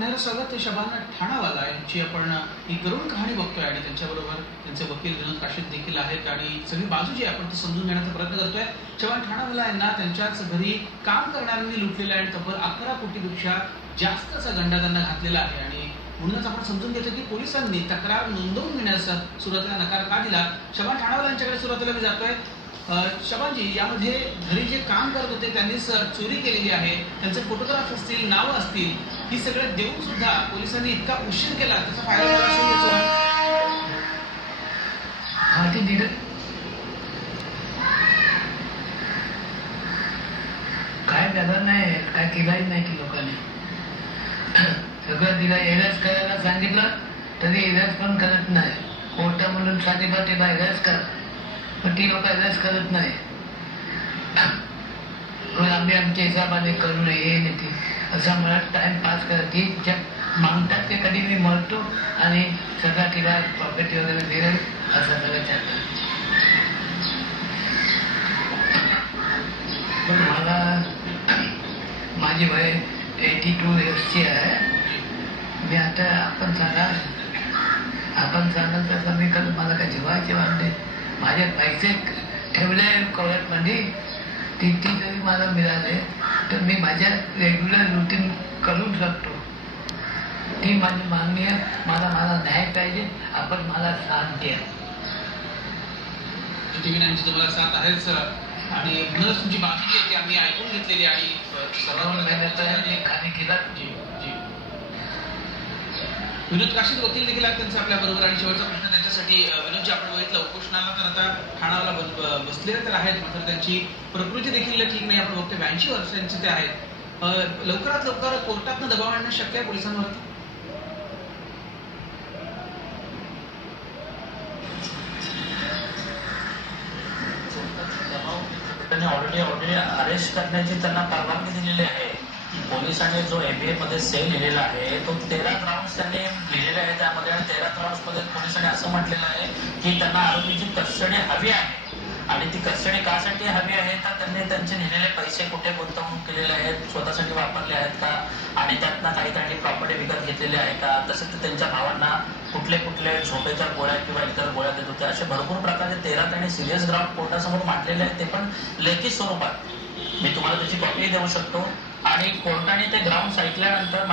पुन्हा स्वागत. शबाना ठाणावाला यांची आपण ही करुण कहाणी बघतोय आणि त्यांच्याबरोबर त्यांचे वकील विनोद काशीद देखील आहेत आणि सगळी बाजू जी आपण ती समजून घेण्याचा प्रयत्न करतोय. शबाना ठाणावाला यांना त्यांच्याच घरी काम करणाऱ्यांनी लुटलेला आणि तब्बल 11 कोटीपेक्षा जास्तचा गंडा त्यांना घातलेला आहे आणि म्हणूनच आपण समजून घेतो की पोलिसांनी तक्रार नोंदवून घेण्याचा सुरुवातीला नकार का दिला. शबाना ठाणावाला यांच्याकडे सुरुवातीला मी जातोय. शबानजी, यामध्ये घरी जे काम करत होते त्यांनीच चोरी केलेली आहे, त्यांचे फोटोग्राफ असतील, नावं असतील, ही सगळं देऊन सुद्धा पोलिसांनी इतका उशीर केला, त्याचा फायदा झाला असेल याचा? हा, ते दिलं काय त्याला नाही, काय केलंच नाही की लोकांनी सगळं दिलं. इलाज करायला सांगितलं तरी इलाज पण करत नाही. कोर्टा म्हणून सांगितलं तिला इलाज कर, पण ती लोक इलाज करत नाही. आम्ही आमच्या हिसाबाने करू नये नाही असं मला टाइमपास करत ती मागतात ते कधी मी मरतो आणि सगळा तिला प्रॉपर्टी वगैरे दिलं असं सगळं चालतं. पण मला माझी वय 82 इयर्सची आहे. मी आता आपण सांगाल तसं मी कधी मला काय जेवायचे वाटते. माझे पैसे ठेवले कवळ्यामध्ये ती जरी मला मिळाले तर मी माझ्या रेग्युलर रुटीन करू शकतो. ती माझी मागणी आहे. मला न्याय पाहिजे. आपण मला साथ द्या. टीव्ही तुम्हाला साथ आहेच आणि म्हणूनच तुमची बाजू जी आहे ती आम्ही ऐकून घेतलेली आणि खाली केला. विनोद काशीद वकील देखील आहेत त्यांचा आपल्या बरोबर. आणि शेवटचा प्रश्न त्यांच्यासाठी. विनोदजी, आपण बघितलं उपोषणाला तर आता ठाणावाला बसलेले तर आहेत, मात्र त्यांची प्रकृती देखील ठीक नाही. आपण बघतोय 82 वर्षांचे ते आहेत. लवकरात लवकर कोर्टातनं दबाव आणणं शक्य आहे पोलिसांवरती? ऑलरेडी अरेस्ट करण्याची त्यांना परवानगी दिलेली आहे. पोलिसांनी जो एबीए मध्ये सेल लिहिलेला आहे तो 13 ग्राउंड्स त्यांनी लिहिलेले आहे त्यामध्ये. आणि 13 ग्राउंड्स मध्ये पोलिसांनी असं म्हटलेलं आहे की त्यांना आरोपीची कस्टडी हवी आहे. आणि ती कस्टडी कासाठी हवी आहे तर त्यांनी त्यांचे लिहिलेले पैसे कुठे गुंतवणूक केलेले आहेत, स्वतःसाठी वापरले आहेत का, आणि त्यातनं काही त्यांनी प्रॉपर्टी विकत घेतलेली आहे का, तसेच ते त्यांच्या भावांना कुठले कुठले झोपेच्या गोळ्या किंवा इतर गोळ्या देत होते. असे भरपूर प्रकारे 13 त्यांनी सिरियस ग्राउंड कोर्टासमोर मांडलेले आहेत, ते पण लेखी स्वरूपात. मी तुम्हाला त्याची कॉपी देऊ शकतो. आणि कोर्टाने ते ग्राउंड ऐकल्यानंतर